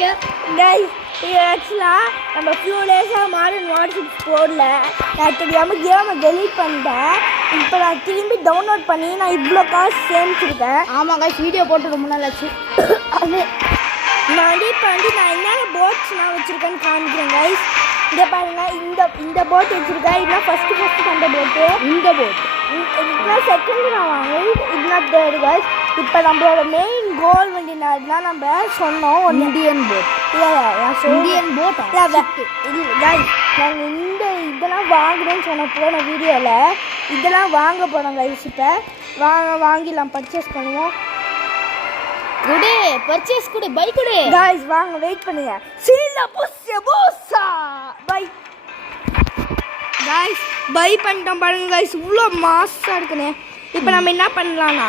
Guys இது ஆக்சுவலாக நம்ம ஃபியூ டேஸாக மாடர்ன் வாட்ஸ்அப் போடல. நான் தெரியாமல் கேமை டெலீட் பண்ணிட்டேன். இப்போ நான் திரும்பி டவுன்லோட் பண்ணி நான் இவ்வளோ காசு சேமிச்சிருக்கேன். ஆமாம் கைஸ் வீடியோ போட்டு ரொம்ப நாள் ஆச்சு. அது நான் வந்து இப்போ வந்து நான் என்னென்ன போட்ஸ்லாம் வச்சுருக்கேன்னு காமிக்கிறேன் கைஸ். இங்கே பாருங்கள், இந்த போட் வச்சுருக்கேன். இதுதான் ஃபஸ்ட்டு அந்த போட்டு. இந்த போட் இதுதான் செகண்ட் நான் வாங்குவேன். இதுதான் தேர்டு கைஸ். இப்போ நம்மளோட மெயின் கோல் வந்து என்னன்னா நம்ம சொன்னோம் இந்தியன் போட். இந்தியன் போட் இது கைஸ். நாங்கள் இதெல்லாம் வாங்குறேன்னு சொன்ன போன வீடியோவில் இதெல்லாம் வாங்க போகிறோம் கைஸ். இப்போ வாங்கிடலாம், பர்ச்சேஸ் பண்ணுவோம். குடு பர்ச்சேஸ் குடு, பை குடு கைஸ். வாங்க, வெயிட் பண்ணுங்க. சீல புஸ்ஸ போசா பை கைஸ். பை பண்ணிட்டோம் பாருங்க கைஸ். இவ்வளோ மாசாக இருக்குண்ணே. இப்போ நம்ம என்ன பண்ணலாம்னா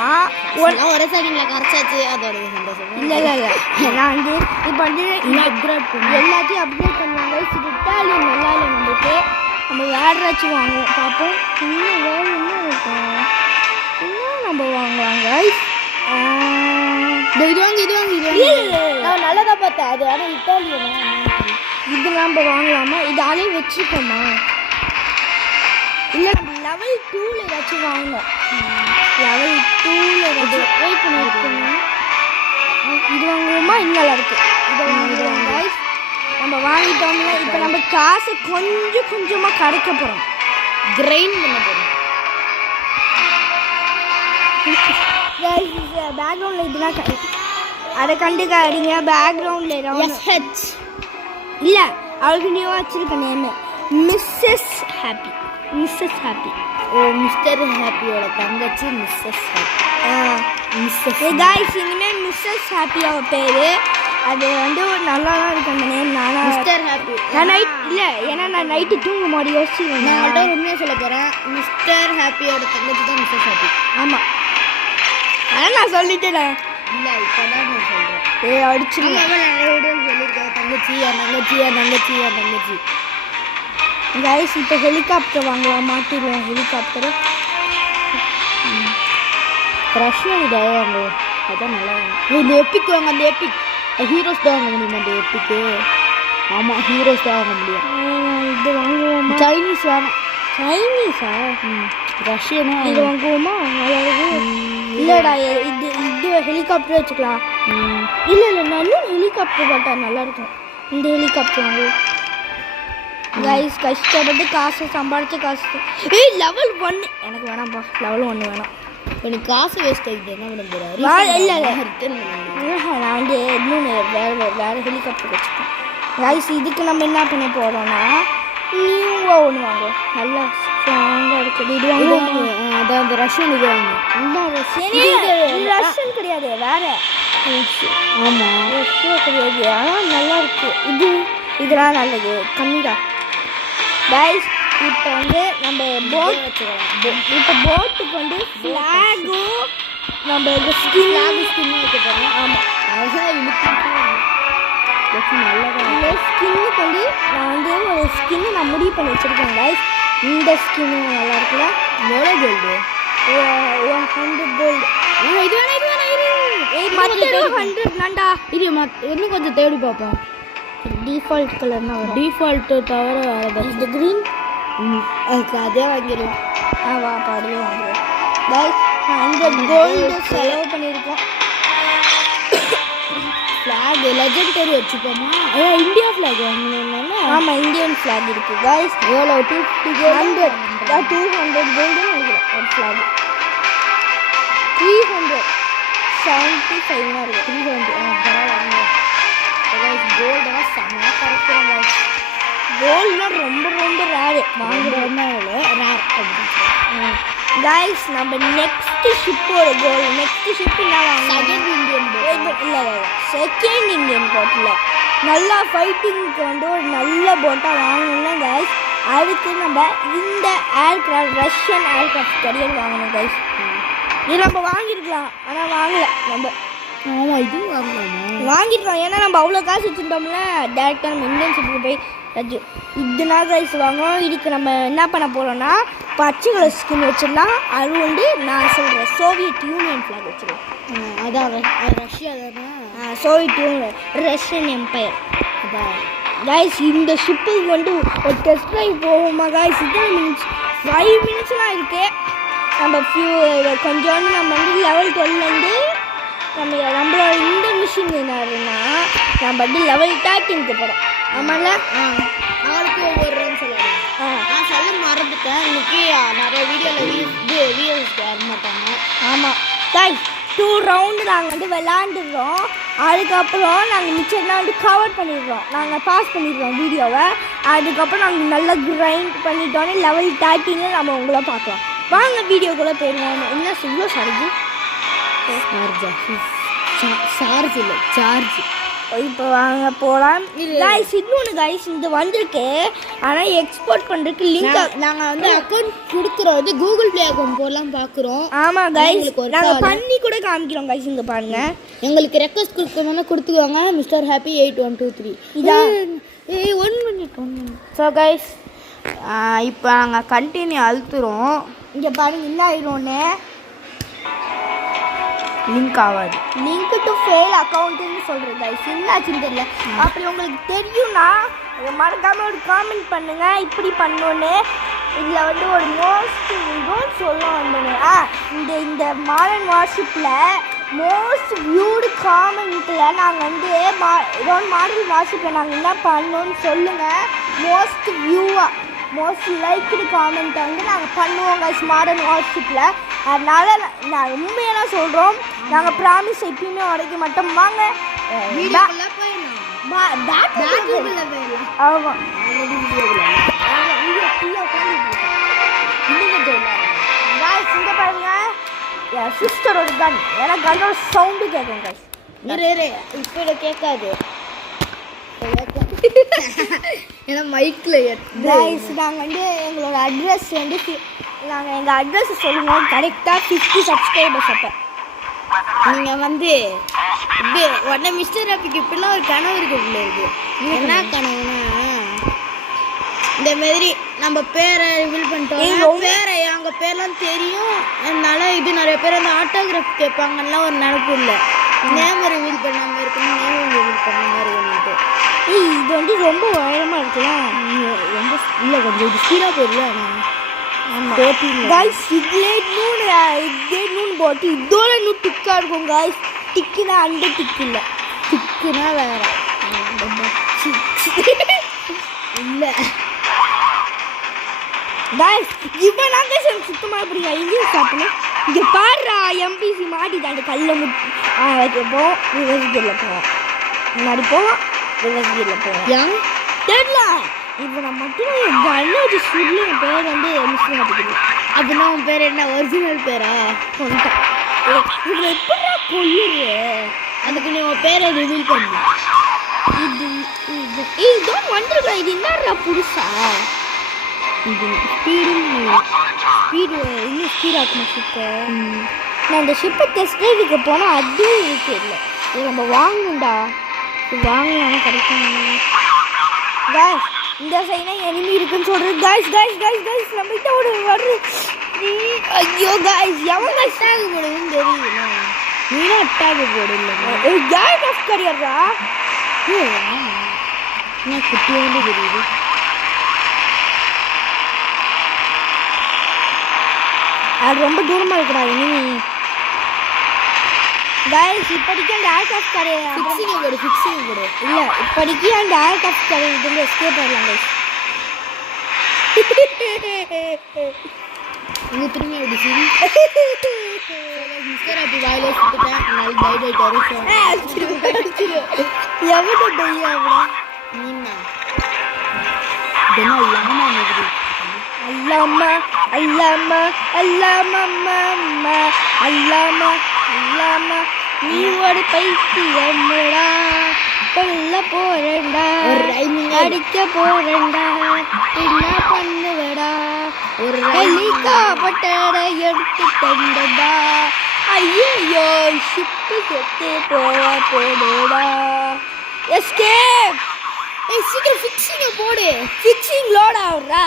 ஒரே செகண்ட்ல கரைச்சாச்சு. அதோட சந்தோஷம் இல்லை நான் வந்து இப்போ வந்து எல்லாத்தையும் அப்டேட் பண்ணுவாங்க கைஸ். இது இட்டாலியன் நல்லா இல்லை நம்மளுக்கு. நம்ம வேறாச்சும் வாங்குவோம் பார்ப்போம். இன்னும் வேறு என்ன இருக்கும், இன்னும் நம்ம வாங்குவாங்க கைஸ். இது வாங்க நான் நல்லதாக பார்த்தேன். அது ஆனால் இட்டாலியனா இது நம்ம வாங்கலாமா? இது ஆளையும் வச்சுக்கோமா? இல்லை நம்ம லெவல் 2ல் ஏதாச்சும் வாங்கணும். லெவல் 2ல் ஏதாச்சும் வெயிட் பண்ணியிருக்கோங்க. இது வாங்குவோமா? இன்னும் நல்லா இருக்குது. இதை வாங்கிடுவோம் கைஸ். நம்ம வாங்கிட்டோம்னா இப்போ நம்ம காசு கொஞ்சமாக கரைக்க போகிறோம், கிரைண்ட் பண்ண போகிறோம். பேக்ரவுண்டில் இதெல்லாம் அதை கண்டுக்காதீங்க. பேக்ரவுண்டில் இல்லை, அவளுக்கு நியூவாக வச்சுருக்க நேமு மிஸ்ஸஸ் ஹாப்பி. ஓ, மிஸ்டர் ஹாப்பியோட தங்கச்சி மிஸ்ஸஸ் ஹாப்பி. கைஸ் இனிமேல் மிஸ்ஸஸ் ஹாப்பி அவ பேர். அது வந்து ஒரு நல்லா தான் இருக்கு அந்த நேம். Mister happy. நான் நைட் இல்லை, ஏன்னா நான் நைட்டு தூங்கும் போது யோசிச்சுருவேன். நான் மட்டும் உண்மையாக சொல்ல போகிறேன். மிஸ்டர் ஹாப்பியோட தங்கச்சி தான் மிஸ்ஸஸ் ஹாப்பி. ஆமாம், ஆனால் நான் சொல்லிட்டேன். இல்லை, இப்போ தான் நான் சொல்கிறேன். அடிச்சுருவேன். நிறைய வீடியோ சொல்லியிருக்கேன். தங்கச்சி. கைஸ் இப்போ ஹெலிகாப்டர் வாங்கலாம், மாட்டிடுவோம் ஹெலிகாப்டரு. ரஷ்யன் இதாக வாங்குவோம், அதுதான் நல்லா வாங்குவோம். இந்த எப்பிக் வாங்க, அந்த எப்பிக் ஹீரோஸ் தான் வாங்க முடியும். அந்த எப்பிக்கு ஆமாம், ஹீரோஸ் தான் வாங்க முடியும். இது வாங்குவோமா? சைனீஸ் வேணும். சைனீஸா? ரஷ்யனும் இது வாங்குவோமா? இல்லைடா, இது ஹெலிகாப்டர் வச்சுக்கலாம். இல்லை நான் இன்னும் ஹெலிகாப்டர் பார்த்தா நல்லாயிருக்கும். இந்த ஹெலிகாப்டர் வாங்குவோம் கைஸ். கஷ்டப்பட்டு காசு சம்பாதிச்சு காசு. லெவல் 1 எனக்கு வேணாம்ப்பா. லெவல் 1 வேணாம். எனக்கு காசு வேஸ்ட் ஆகிட்டு என்ன பண்ண போகிறேன்? இல்லை நான் வந்து இன்னொன்று வேறு ஹெலிகாப்டர் வச்சுப்பேன் கைஸ். இதுக்கு நம்ம என்ன பண்ண போகிறோம்னா நியூவாக ஒன்று வாங்குவோம், நல்லா ஸ்ட்ராங்காக இருக்குது. இது வாங்குவோம். அதான் அந்த ரஷ்யன் இது வாங்க. இல்லை ரஷ்யன் கிடையாது, வேறு. ஆமாம், ரஷ்யா கிடையாது, ஆனால் நல்லா இருக்குது. இதெல்லாம் நல்லது, கம்மிதான் கைஸ். இப்போ வந்து நம்ம போட் வச்சுக்கலாம். இப்போ போட்டுக்கு வந்து ஃப்ளாகும் நம்ம ஸ்கின் வைக்க போகிறோம். ஆமாம், அதுதான் நல்லதாக ஸ்கின்னுக்கு வந்து நான் வந்து ஒரு ஸ்கின்னு நான் முடிவு பண்ணி வச்சுருக்கேன் கைஸ். இந்த ஸ்கின்னு நல்லா இருக்குல்ல? எவ்வளோ கோல்டு? 100 கோல்டு. இது வேணா 100 நான்டா. இது இன்னும் கொஞ்சம் தேடி பார்ப்போம். டிஃபால்ட் கலர்னா வரும். டிஃபால்ட்டு தவிர வேறு இது க்ரீன். அதே வாங்கிடுவோம். வா பாடியே வாங்குவோம் கைஸ். 100 கோல்டு செலவு பண்ணியிருக்கோம். ஃப்ளாக் லெஜெண்டரி வச்சுப்போமா? இந்தியா ஃப்ளாக் வாங்கணும்னா? ஆமாம், இந்தியன் ஃப்ளாக் இருக்குது கைஸ். எவ்வளோ? 200 கோல்டுன்னு நினைக்கிறேன் ஒரு ஃப்ளாக். 375 இருக்கும். 370 பரவாயில்ல. கோல்டெல்லாம் செம்மையாக குறைக்கிறோம். கோல்டுலாம் ரொம்ப ரேரு. வாங்குறதுனா ரேர் கைஸ். நம்ம நெக்ஸ்ட் ஷிப்போட கோல், நெக்ஸ்ட் ஷிப் என்ன வாங்க? Second Indian boat. இல்லை செகண்ட் இந்தியன் போட்டில் நல்லா ஃபைட்டிங்க்கு வந்து ஒரு நல்ல போட்டாக வாங்கணும்னா கைஸ். அதுக்கு நம்ம இந்த ஏர்க்ராஃப்ட், ரஷ்யன் ஏர்க்ராஃப்ட் கரியர் வாங்கணும் கைஸ். இது நம்ம வாங்கியிருக்கலாம், ஆனால் வாங்கலை நம்ம. ஆமாம், இது வாங்கிருக்கோம். ஏன்னா நம்ம அவ்வளோ காசு வச்சுருந்தோம்ல, டேரெக்டாக நம்ம இந்தியன் ஷிப்புக்கு போய் இதுனா கைஸ் வாங்குவோம். இதுக்கு நம்ம என்ன பண்ண போகிறோம்னா பச்சை கலர் ஸ்கின் வச்சிடலாம். அது வந்து நான் சொல்கிறேன் சோவியட் யூனியன் ஃப்ளாக் வச்சிடலாம். அதான் ரஷ்யா தானே. Soviet Russian empire. கைஸ் இந்த ஷிப்புக்கு வந்து ஒரு டெஸ்ட் ட்ரைவ் போவோமா கைஸ்? இத்தனை மினிட்ஸ் 5 மினிட்ஸ்லாம் இருக்கு. நம்ம கொஞ்சோண்டு நம்ம வந்து லெவல் 12லேருந்து நம்மளோட இந்த மிஷின் என்னதுன்னா நம்ம வந்து லெவல் 13க்கு போகிறோம். ஆமாம்ல? நாளைக்கு ஒவ்வொரு ரன் சொல்லலாம். நான் சொல்ல மறந்துட்டேன். இன்னைக்கு நிறைய வீடியோவில் வியூஸ் வர மாட்டாங்க. ஆமாம் கைஸ் 2 ரவுண்டு நாங்கள் வந்து விளாண்டுடுறோம். அதுக்கப்புறம் நாங்கள் மிச்சம்லாம் வந்து கவர் பண்ணிடுறோம். நாங்கள் பாஸ் பண்ணிடுறோம் வீடியோவை. அதுக்கப்புறம் நாங்கள் நல்லா கிரைண்ட் பண்ணிட்டோன்னே லெவல் 13 நம்ம உங்களை பார்க்கலாம். வாங்க வீடியோக்குள்ளே போயிடுவோம். என்ன இவ்வளோ சார்ஜ் இல்லை சார்ஜ். இப்போ வாங்க போகலாம். கைஸ் இன்னொன்று கைஸ் இது வந்திருக்கு. ஆனால் எக்ஸ்போர்ட் பண்ணுறதுக்கு லிங்க் நாங்கள் வந்து அக்கௌண்ட் கொடுக்குறோம். வந்து கூகுள் ப்ளே அக்கௌண்ட் போடலாம் பார்க்குறோம். ஆமாம் கைஸ் நாங்கள் பண்ணி கூட காமிக்கிறோம் கைஸ். இங்கே பாருங்கள் எங்களுக்கு ரெக்வஸ்ட் கொடுக்கணும்னா கொடுத்துக்குவாங்க. மிஸ்டர் ஹாப்பி 8123 இதான் 1 மினிட். ஸோ கைஸ் இப்போ நாங்கள் கண்டினியூ அழுத்துறோம். இங்கே பாருங்க என்ன ஆயிடும்னு லிங்க் ஆகாது. லிங்க் டு ஃபெயில் அக்கௌண்ட்டுன்னு சொல்கிறது கைஸ். என்னாச்சுன்னு தெரியல. அப்படி உங்களுக்கு தெரியும்னா மறக்காமல் ஒரு காமெண்ட் பண்ணுங்கள் இப்படி பண்ணோன்னு. இதில் வந்து ஒரு மோஸ்ட் இதுவும் சொல்ல வந்தோன்னு இந்த மாடர்ன் வார்ஷிப்பில் மோஸ்ட் வியூடு காமெண்ட்டில் நாங்கள் வந்து மாடர்ன் வார்ஷிப்பில் நாங்கள் என்ன பண்ணோன்னு சொல்லுங்கள். மோஸ்ட் வியூவாக மோஸ்ட் லைக்டு காமெண்ட்டை வந்து நாங்கள் பண்ணுவோம் கைஸ் மாடர்ன் வார்ஷிப்பில். அதனால் நான் உண்மையெல்லாம் சொல்கிறோம். நாங்கள் ப்ராமிஸ் எப்பயுமே உடைக்க மாட்டோம். வாங்க ஆமாம் இங்கே பாருங்க என் சிஸ்டரோட கன். ஏன்னா கன்னோட சவுண்டு கேட்கும் கைஸ். இப்போ கேட்காது. ஏன்னா மைக்கில் கைஸ் நாங்கள் வந்து எங்களோட அட்ரஸ் வந்து நாங்கள் எங்கள் அட்ரஸ் சொல்லுவோம் கரெக்டாக 50 சப்ஸ்கிரைபர்ஸ். அப்போ நீங்கள் வந்து இது உடனே மிஸ்டர் ஹாப்பிக்கு இப்படிலாம் ஒரு கனவு இருக்குள்ள இருக்குது. என்ன கனவுனா இந்த மாதிரி நம்ம பேரை ரிவீல் பண்ணிட்டோம். பேரை அவங்க பேர்லாம் தெரியும். அதனால இது நிறைய பேர் வந்து ஆட்டோகிராஃப் கேட்பாங்கலாம் ஒரு நினைப்பு இல்லை. நேம் ரிவீல் பண்ணாமல் இருக்கணும், நேம் ரிவீல் பண்ண மாதிரி வந்துட்டு. இது வந்து ரொம்ப உயரமாக இருக்கலாம். ரொம்ப இல்லை கொஞ்சம் இது ஸ்பீடாக போயிடல. கைஸ் இதுலே நூன் போட்டு இதோட இன்னும் டிக்காக இருக்கும் கைஸ். டிக்குனா அந்த டிக்கு இல்லை, டிக்குனா வேற இல்லை கைஸ். இப்போ நாங்கள் சுத்தமாக இப்படி இங்கேயும் சாப்பிடணும். இங்கே பாடுறா எம்பிசி மாட்டிட்டு அந்த கல்லை வைக்கப்போம். ரிவர்ஸ்கில் போவோம். முன்னாடி போவோம், ரிவர்ஸ்கில் போவோம். ஏன் தெரியல. இப்போ நான் மட்டும் கண்ணோட சொல்லி என் பேர் வந்து மிஸ் மாட்டிக்கிது. அப்படின்னா உன் பேர் என்ன ஒரிஜினல் பேரா? கொண்டேன். இதில் எப்படா கொல்லுரு? அதுக்கு நீ உன் பேரை ரிவீல் பண்ணு. இதுதான் வந்துருக்கா. இது என்னடா புதுசா? இது ஸ்பீடு இன்னும் ஸ்பீடாக்கணும் ஷிப்பை. நான் இந்த ஷிப்பை டெஸ்ட் ட்ரைவுக்கு போனால் அதுவும் இருக்கு. இல்லை இது நம்ம வாங்கணும்டா. இது வாங்கலாம் கிடைக்கும். கைஸ் இந்த சைனா எனிமி இருக்குன்னு சொல்கிறது. கைஸ் நம்மகிட்ட ஒரு வர்ற. ஐயோ கைஸ் எவன் அட்டாக் போடுதுன்னு தெரியுது. நீனும் அட்டாக் போடல. கேட் ஆஃப் கரியர்ரா. நான் குட்டியோண்டு தெரியுது. அது ரொம்ப தூரமாக இருக்கிறா எனிமி. கைஸ் இப்போதைக்கு அந்த ஏர்கிராஃப்ட் கரையை ஃபிக்ஸிங் போடு. இல்லை இப்போதைக்கு அந்த ஏர்கிராஃப்ட் கரையை வந்து எஸ்கேப் ஆகலாம் கைஸ். இங்கே திரும்பி அப்படி சரி மிஸ்டர் அப்படி வாயிலே சுட்டுட்டேன். நாள் பை பை டெரிஷன் எவ்வளோ டையா நீண்ணா இதெல்லாம் லாமா மாதிரி. அல்லாமா அல்லாமா அல்லாமா அல்லாமா அல்லாமா நீ ஒரு பைத்தியம்டா. கொல்ல போறேன்டா, அடிக்க போறேன்டா, என்ன பண்ணுவடா, ஒரு ஹெலிகாப்டரை எடுத்து தந்தடா. ஐயோ ஷிப்பு செத்து போடுடா. எஸ்கேப். சீக்கிரம் ஃபிக்ஸிங்க போடு. ஃபிக்ஸிங் லோட் ஆகுறா.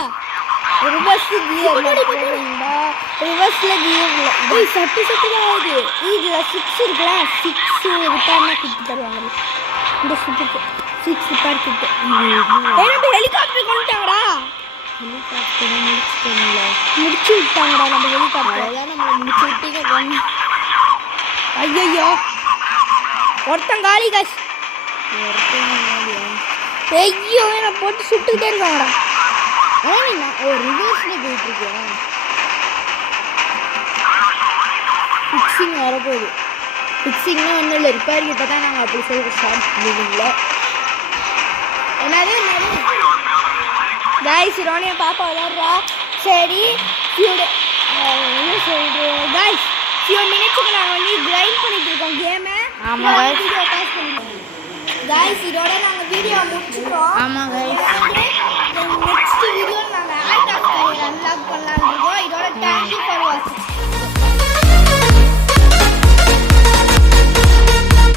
ரிவர்ஸ் கியர் போடுறீங்களா ரிவர்ஸில் கியர் இல்லை ஏய் சட்டு சட்டுலாம் ஆகுது. இதில் 6 இருக்குல்ல 6 ரிப்பேர்னா கிட்டு தருவாங்க இந்த சுட்டுக்கு 6 ரிப்பேர் கிட்டு நம்ம ஹெலிகாப்டர் கொண்டுட்டாங்கடா. ஹெலிகாப்டர் முடிச்சு விட்டாங்கடா நம்ம ஹெலிகாப்டர் அதான் நம்ம முடிச்சு விட்டீங்க. ஐயோ ஒருத்தன் காலி காசு ஐயோ நான் போட்டு சுட்டுக்கிட்டே இருக்காங்கடா ரிவர்ஸ்ல போயிட்டு இருக்கேன். ஃபிக்ஸிங் வரப்போகுது. ஃபிக்ஸிங்னா ஒன்றும் இல்லை, ரிப்பேரிங் இப்போ தான் நாங்கள் அப்படி சொல்லி ஸ்டார்ட் பண்ணிடுங்களா. என்னது காய்ஸ் ரோனியா பாப்பா விளையாடுறா சரி என்ன சொல்றது காய்ஸ் ஃபியூ மினிட்ஸுக்கு நாங்கள் வந்து கிரைண்ட் பண்ணிட்டு இருக்கோம் கேமை. ஆமாம் காய்ஸ் இதோட நாங்கள் வீடியோ முடிச்சுக்கிறோம். ஆமாம்